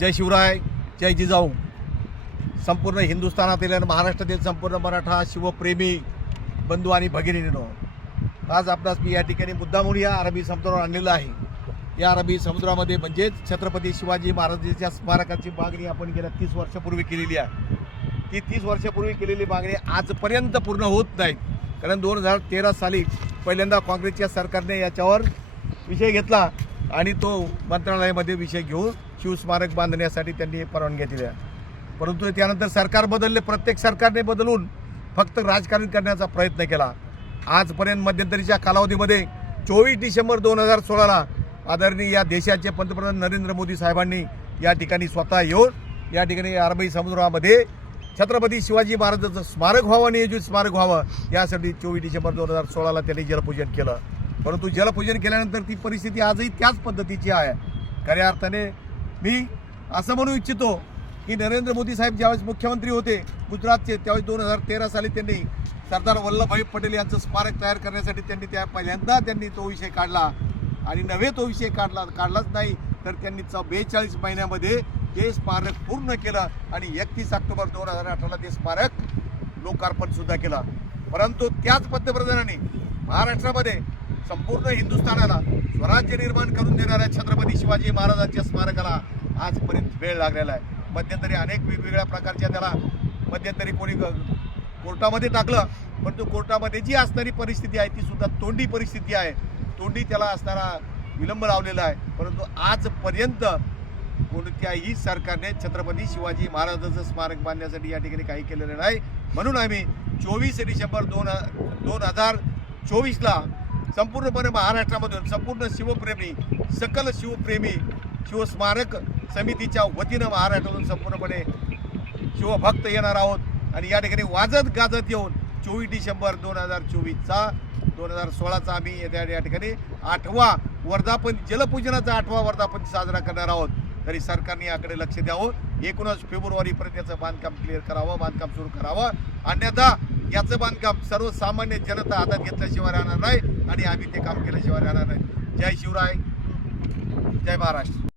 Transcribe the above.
जय शिवराय जय जिजाऊ. संपूर्ण हिंदुस्थानातील आणि महाराष्ट्रातील संपूर्ण मराठा शिवप्रेमी बंधू आणि भगिनीनो आज आपणास मी या ठिकाणी मुद्दामून या अरबी समुद्रावर आणलेलं आहे. या अरबी समुद्रामध्ये म्हणजेच छत्रपती शिवाजी महाराजांच्या स्मारकाची मागणी आपण गेल्या तीस वर्षापूर्वी केलेली आहे. ती तीस वर्षापूर्वी केलेली मागणी आजपर्यंत पूर्ण होत नाही. कारण दोन हजार तेरा साली पहिल्यांदा काँग्रेसच्या सरकारने याच्यावर विषय घेतला. आणि तो मंत्रालयामध्ये विषय घेऊन शिवस्मारक बांधण्यासाठी त्यांनी परवानगी दिल्या परंतु त्यानंतर सरकार बदलले प्रत्येक सरकारने बदलून फक्त राजकारण करण्याचा प्रयत्न केला. आजपर्यंत मध्यंतरीच्या कालावधीमध्ये चोवीस डिसेंबर दोन हजार सोळाला आदरणीय या देशाचे पंतप्रधान नरेंद्र मोदी साहेबांनी या ठिकाणी स्वतः येऊन या ठिकाणी अरबी समुद्रामध्ये छत्रपती शिवाजी महाराजांचं स्मारक व्हावं नियोजित स्मारक व्हावं यासाठी चोवीस डिसेंबर दोन हजार सोळाला त्यांनी जलपूजन केलं. परंतु जलपूजन केल्यानंतर ती परिस्थिती आजही त्याच पद्धतीची आहे. खऱ्या अर्थाने मी असं म्हणू इच्छितो की नरेंद्र मोदी साहेब ज्यावेळेस मुख्यमंत्री होते गुजरातचे त्यावेळेस दोन हजार तेरा साली त्यांनी सरदार वल्लभभाई पटेल यांचं स्मारक तयार करण्यासाठी त्यांनी त्या पहिल्यांदा त्यांनी तो विषय काढला. आणि नव्हे तो विषय काढला काढलाच नाही तर त्यांनी बेचाळीस महिन्यामध्ये ते स्मारक पूर्ण केलं आणि एकतीस ऑक्टोबर दोन हजार अठराला ते स्मारक लोकार्पण सुद्धा केलं. परंतु त्याच पंतप्रधानांनी महाराष्ट्रामध्ये संपूर्ण हिंदुस्थानाला स्वराज्य निर्माण करून देणाऱ्या छत्रपती शिवाजी महाराजांच्या स्मारकाला आजपर्यंत वेळ लागलेला आहे. मध्यंतरी अनेक वेगवेगळ्या प्रकारच्या त्याला मध्यंतरी कोणी कोर्टामध्ये टाकलं परंतु कोर्टामध्ये जी असणारी परिस्थिती आहे ती सुद्धा तोंडी परिस्थिती आहे. तोंडी त्याला असणारा विलंब लावलेला आहे. परंतु आजपर्यंत कोणत्याही सरकारने छत्रपती शिवाजी महाराजांचं स्मारक बांधण्यासाठी या ठिकाणी काही केलेलं नाही. म्हणून आम्ही चोवीस डिसेंबर दोन दोन हजार चोवीसला संपूर्णपणे महाराष्ट्रामधून संपूर्ण शिवप्रेमी सकल शिवप्रेमी शिवस्मारक समितीच्या वतीनं महाराष्ट्रातून संपूर्णपणे शिवभक्त येणार आहोत. आणि या ठिकाणी वाजत गाजत येऊन चोवीस डिसेंबर दोन हजार चोवीसचा दोन हजार सोळाचा आम्ही येत्या या ठिकाणी आठवा वर्धापन जलपूजनाचा आठवा वर्धापन साजरा करणार आहोत. तरी सरकारने याकडे लक्ष द्यावं. एकोणीस फेब्रुवारीपर्यंत याचं बांधकाम क्लिअर करावं बांधकाम सुरू करावं. अन्यथा याचं बांधकाम सर्वसामान्य जनता हातात घेतल्याशिवाय राहणार नाही आणि आम्ही ते काम केल्याशिवाय राहणार नाही. जय शिवराय. जय महाराष्ट्र.